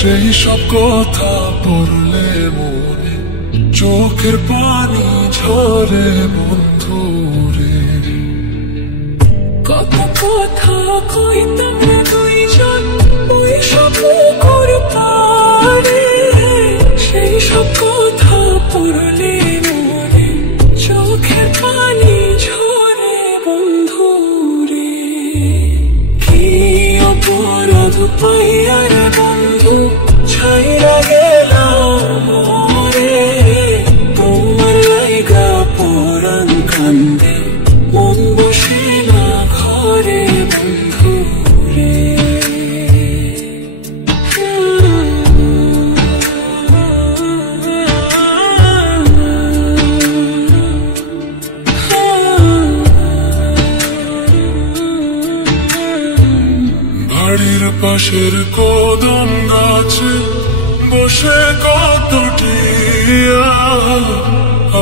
সেই সব কথা পড়লে মনে চোখের পানি ঝরে বন্ধু রে। কত কথা কইতাম রে দুইজন ওই সব পুকুর পাড়ে, সেই সব কথা পড়লে মনে চোখের পানি ঝরে বন্ধু রে। কি অপরাধ পাইয়া রে বন্ধু ছাইরা গেলাম রে, তোমার লাইগা পরাণ কান্দে মন বসে না ঘরে বন্ধু রে। বাড়ির পাশের কদম গাছে বসে কত টিয়া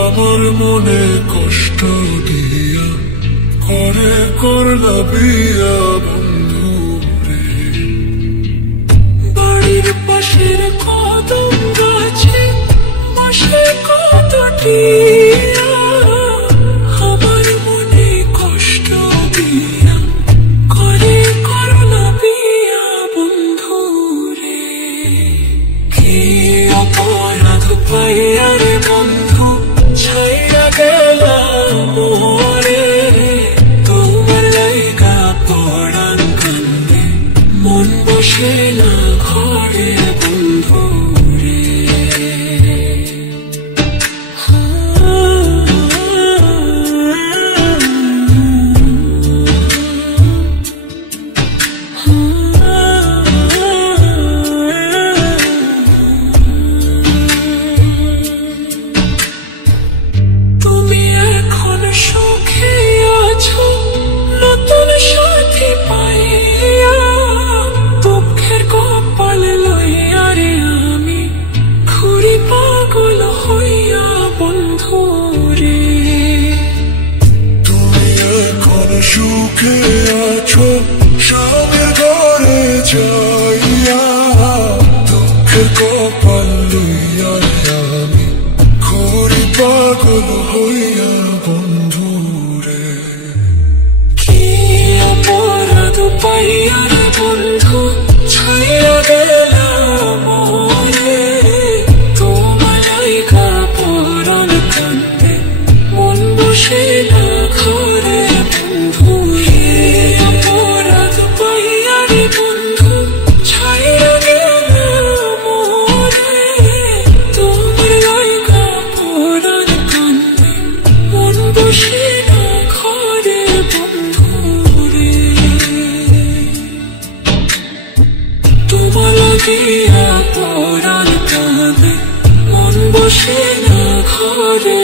আমার মনে কষ্ট দিয়া করে করলা বিয়া বন্ধু রে। বাড়ির পাশের কদম গাছে বসে কত টিয়া আমার মনে কষ্ট দিয়া করে করলা বিয়া বন্ধু রে। কি অপরাধ পাইয়া রে বন্ধু ছাইরা গেলাম রে, তোমার লাইগা পরাণ কান্দে মন বসে না ঘরে বন্ধু রে। তুমি এখন সুখে আছো নতুন সাথী পাইয়া, দুঃখের কপাল লইয়া রে আমি ঘুরি পাগল হইয়া বন্ধু রে। তুমি এখন সুখে আছো স্বামীর ঘরে যাইয়া, দুঃখের কপাল লইয়া আমি ঘুরি পাগল হইয়া বন্ধু রে। কি অপরাধ পাইয়া রে বন্ধু ছাইয়া গেলাম রে, তোমার লাইগা পরাণ কান্দে মন বসে না ঘরে বন্ধু রে। অপরাধ পাইয়া রে বন্ধু ছাইয়া গেলাম রে, তোমার লাইগা পরাণ কান্দে মন বসে না ঘরে বন্ধু রে। তোমার লাগিয়া পরাণ কান্দে মন বসে না ঘরে